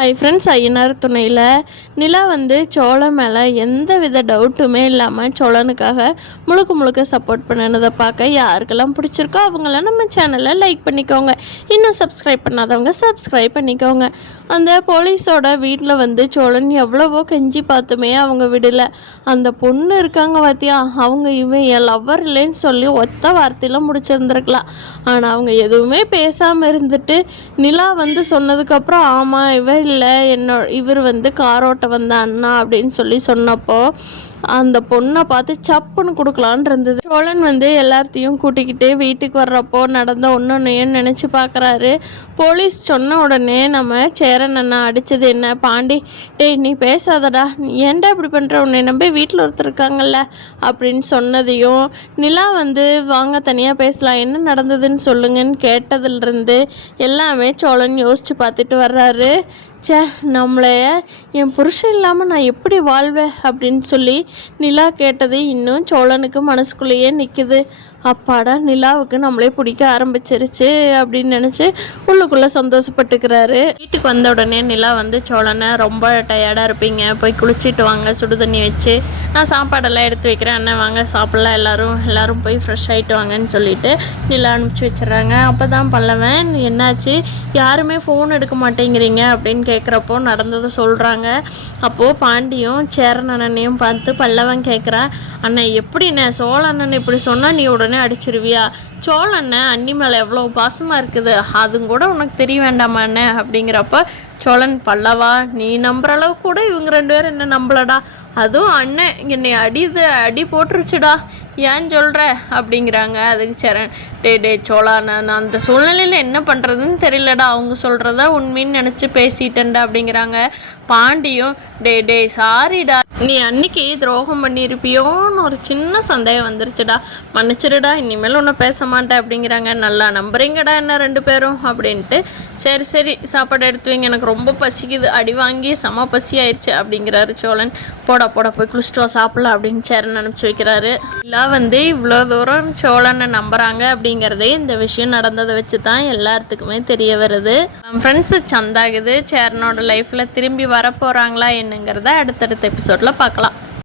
Hi friends, Ayyanar துணையில் நிலா சோழன் மேலே எந்த வித டவுட்டுமே இல்லாமல் சோழனுக்காக முழுக்க சப்போர்ட் பண்ணினதை பார்க்க யாருக்கெல்லாம் பிடிச்சிருக்கோ அவங்களாம் நம்ம சேனலை லைக் பண்ணிக்கோங்க. இன்னும் சப்ஸ்கிரைப் பண்ணாதவங்க சப்ஸ்கிரைப் பண்ணிக்கோங்க. அந்த போலீஸோட வீட்டில் சோழன் எவ்வளவோ கெஞ்சி பார்த்துமே அவங்க விடலை. அந்த பொண்ணு இருக்காங்க பார்த்தியா, அவங்க இவன் என் லவ்வர் இல்லைன்னு சொல்லி ஒத்த வார்த்தையில் முடிச்சிருந்துருக்கலாம். ஆனால் அவங்க எதுவுமே பேசாமல் இருந்துட்டு நிலா சொன்னதுக்கப்புறம் ஆமாம் இவன் இல்லை இவர் காரோட்ட வந்த அண்ணா அப்படின்னு சொல்லி சொன்னப்போ அந்த பொண்ணை பார்த்து சப்புன்னு கொடுக்கலான் இருந்தது. சோழன் எல்லாத்தையும் கூட்டிக்கிட்டு வீட்டுக்கு வர்றப்போ நடந்த ஒன்னொன்னையும் நினச்சி பார்க்குறாரு. போலீஸ் சொன்ன உடனே நம்ம சேரன் அண்ணா அடித்தது என்ன, பாண்டி டேய் நீ பேசாதடா, ஏன்டா இப்படி பண்ணுற, உன்னை நம்பி வீட்டில் ஒருத்தர் இருக்காங்கல்ல அப்படின்னு சொன்னதையும், நிலா வாங்க தனியாக பேசலாம் என்ன நடந்ததுன்னு சொல்லுங்கன்னு கேட்டதுலேருந்து எல்லாமே சோழன் யோசித்து பார்த்துட்டு வர்றாரு. நம்மளைய என் புருஷன் இல்லாமல் நான் எப்படி வாழ்வேன் அப்படின்னு சொல்லி நிலா கேட்டது இன்னும் சோழனுக்கு மனசுக்குள்ளேயே நிற்குது. அப்பாடா நிலாவுக்கு நம்மளே பிடிக்க ஆரம்பிச்சிருச்சு அப்படின்னு நினச்சி உள்ளுக்குள்ளே சந்தோஷப்பட்டுக்கிறாரு. வீட்டுக்கு வந்த உடனே நிலா சோழனை ரொம்ப டயர்டாக இருப்பீங்க, போய் குளிச்சுட்டு வாங்க, சுடு தண்ணி வச்சு நான் சாப்பாடெல்லாம் எடுத்து வைக்கிறேன், அண்ணன் வாங்க சாப்பிட்லாம், எல்லோரும் போய் ஃப்ரெஷ் ஆகிட்டு வாங்கன்னு சொல்லிட்டு நிலா அனுப்பிச்சி வச்சிடறாங்க. அப்போ தான் பல்லவன் என்னாச்சு யாருமே ஃபோன் எடுக்க மாட்டேங்கிறீங்க அப்படின்னு கேட்குறப்போ நடந்ததை சொல்கிறாங்க. அப்போது பாண்டியும் சேரன் அண்ணனையும் பார்த்து பல்லவன் கேட்குறான், அண்ணன் எப்படிண்ணே சோழ அண்ணன் இப்படி சொன்னால் நீ உடனே அடிச்சிருவியா, சோழ அண்ணன் அண்ணி மேலே எவ்வளோ பாசமாக இருக்குது அதுவும் கூட உனக்கு தெரிய வேண்டாமா அண்ணன் அப்படிங்கிறப்ப சோழன், பல்லவா நீ நம்புற அளவு கூட இவங்க 2 பேரும் என்ன நம்பலடா, அதுவும் அண்ணன் என்னை அடி போட்டுருச்சுடா ஏன் சொல்கிற அப்படிங்கிறாங்க. அதுக்கு சேரன், டே சோழா நான் அந்த சூழ்நிலையில் என்ன பண்ணுறதுன்னு தெரியலடா, அவங்க சொல்கிறதா உண்மைன்னு நினச்சி பேசிட்டேன்டா அப்படிங்கிறாங்க. பாண்டியும் டே சாரிடா, நீ அன்னைக்கு துரோகம் பண்ணியிருப்பியோன்னு ஒரு சின்ன சந்தேகம் வந்துருச்சுடா, மன்னிச்சிருடா, இனிமேல் ஒன்றும் பேச மாட்டேன் அப்படிங்கிறாங்க. நல்லா நம்புறீங்கடா என்ன 2 பேரும் அப்படின்ட்டு, சரி சாப்பாடு எடுத்து வைங்க, எனக்கு ரொம்ப பசிக்குது, அடி வாங்கி செம பசி ஆயிடுச்சு அப்படிங்கிறாரு சோழன். போட போய் குளிச்சுட்டு சாப்பிடலாம் அப்படின்னு சேரன் அனுப்பிச்சி வைக்கிறாரு. இல்லை இவ்வளோ தூரம் சோழனை நம்புகிறாங்க அப்படிங்கிறதே இந்த விஷயம் நடந்ததை வச்சு தான் எல்லாத்துக்குமே தெரிய வருது. ஃப்ரெண்ட்ஸு சந்தாகுது சேரனோட லைஃப்பில் திரும்பி வரப்போகிறாங்களா என்னங்கிறத அடுத்தடுத்த எபிசோடில் பார்க்கலாம்.